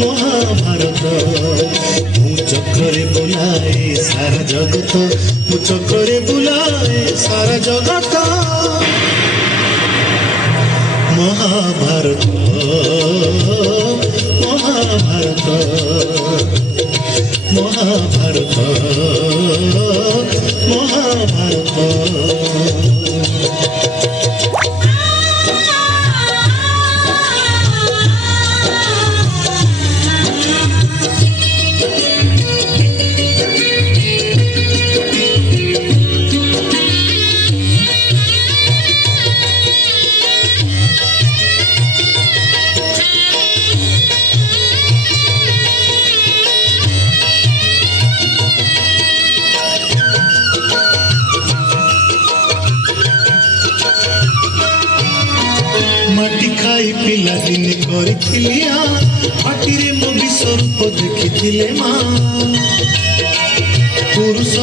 মহাভারত মু চক্রে বুলাଏ সারা জগত মু চক্রে বুলাଏ সারা জগত মহাভারত মহাভারত মহাভারত মহাভারত माटी खाई पिला दिन करिथिलिया माटी रे मो विश्वरूप देखिथिले माँ पुरुष